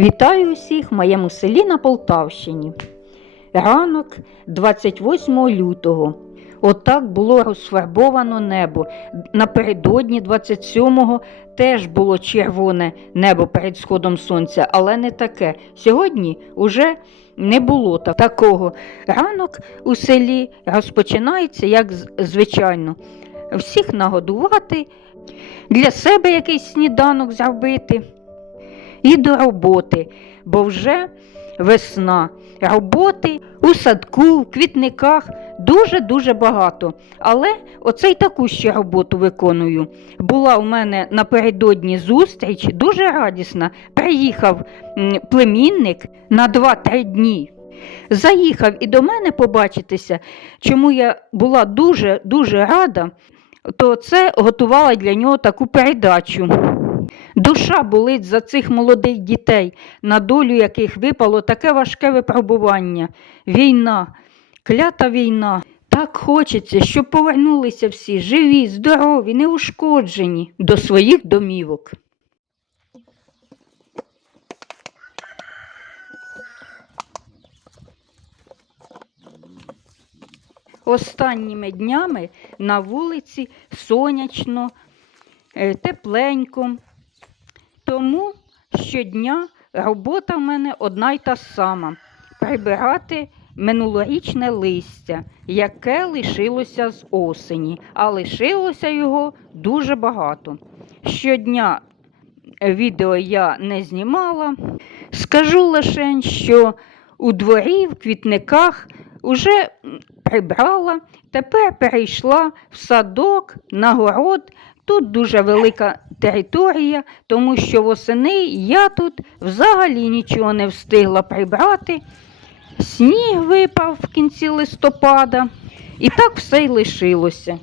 Вітаю усіх в моєму селі на Полтавщині. Ранок 28 лютого. Отак було розфарбовано небо. Напередодні 27-го теж було червоне небо перед сходом сонця, але не таке. Сьогодні уже не було такого. Ранок у селі розпочинається як звичайно. Всіх нагодувати, для себе якийсь сніданок зробити і до роботи, бо вже весна. Роботи у садку, в квітниках дуже-дуже багато. Але оце й таку ще роботу виконую. Була у мене напередодні зустріч, дуже радісна. Приїхав племінник на 2-3 дні. Заїхав і до мене побачитися, чому я була дуже-дуже рада, то це готувала для нього таку передачу. Душа болить за цих молодих дітей, на долю яких випало таке важке випробування. Війна, клята війна. Так хочеться, щоб повернулися всі живі, здорові, неушкоджені до своїх домівок. Останніми днями на вулиці сонячно, е, тепленько. Тому щодня робота в мене одна й та сама прибирати минулорічне листя, яке лишилося з осені, а лишилося його дуже багато. Щодня відео я не знімала. Скажу лише, що у дворі, в квітниках уже прибрала, тепер перейшла в садок, на город. Тут дуже велика територія, тому що восени я тут взагалі нічого не встигла прибрати. Сніг випав в кінці листопада, і так все й лишилося.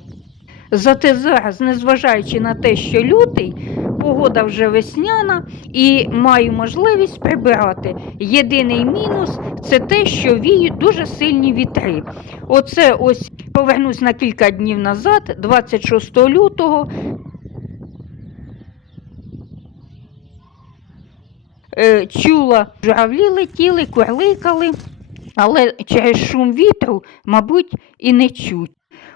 Зате зараз, незважаючи на те, що лютий, погода вже весняна і маю можливість прибирати. Єдиний мінус це те, що віють дуже сильні вітри. Оце ось повернусь на кілька днів назад, 26 лютого. Е, Чула, журавлі летіли, курликали, але через шум вітру, мабуть, і не чуть.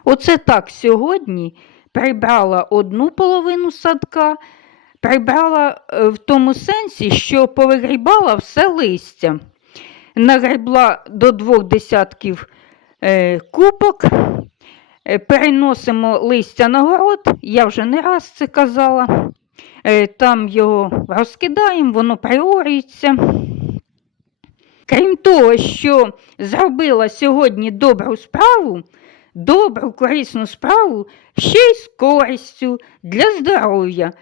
Оце так сьогодні прибрала одну половину садка, прибрала е, в тому сенсі, що повигрібала все листя. Нагребла до двох десятків е, кубок, е, переносимо листя на город, я вже не раз це казала. Там його розкидаємо, воно приорюється. Крім того, що зробила сьогодні добру справу, добру корисну справу ще й з користю для здоров'я.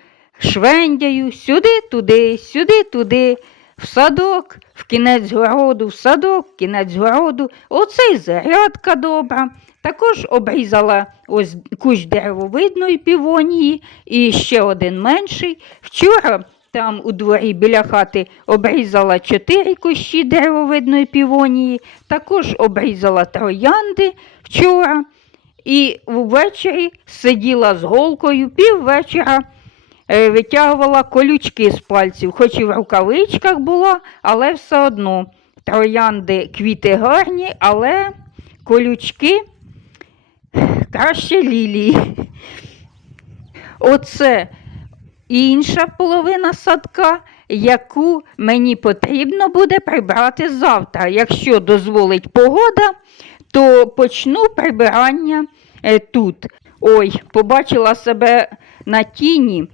Швендяю сюди-туди, сюди-туди, в садок, в кінець городу, в садок, в кінець городу. Оце й зарядка добра. Також обрізала ось кущ деревовидної півонії і ще один менший. Вчора там у дворі біля хати обрізала чотири кущі деревовидної півонії, також обрізала троянди вчора. І ввечері сиділа з голкою, піввечора витягувала колючки з пальців, хоч і в рукавичках була, але все одно. Троянди квіти гарні, але колючки краще лілії. Оце інша половина садка, яку мені потрібно буде прибрати завтра. Якщо дозволить погода, то почну прибирання е, тут. Ой, побачила себе на тіні,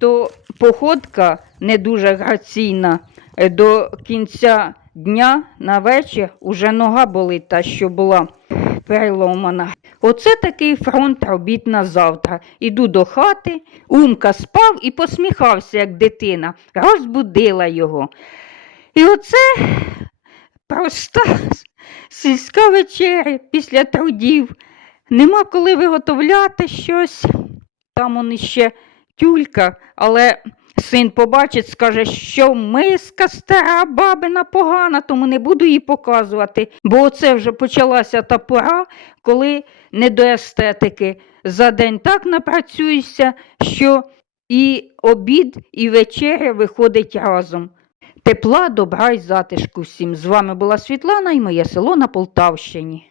то походка не дуже граційна. Е, До кінця дня на вечір уже нога болить та, що була переломана. Оце такий фронт робіт на завтра. Іду до хати, Умка спав і посміхався, як дитина, розбудила його. І оце проста сільська вечеря після трудів. Нема коли виготовляти щось. Там он іще тюлька, але син побачить, скаже, що миска стара бабина погана, тому не буду її показувати. Бо оце вже почалася та пора, коли не до естетики. За день так напрацюєшся, що і обід, і вечеря виходить разом. Тепла, добра й затишку всім. З вами була Світлана і моє село на Полтавщині.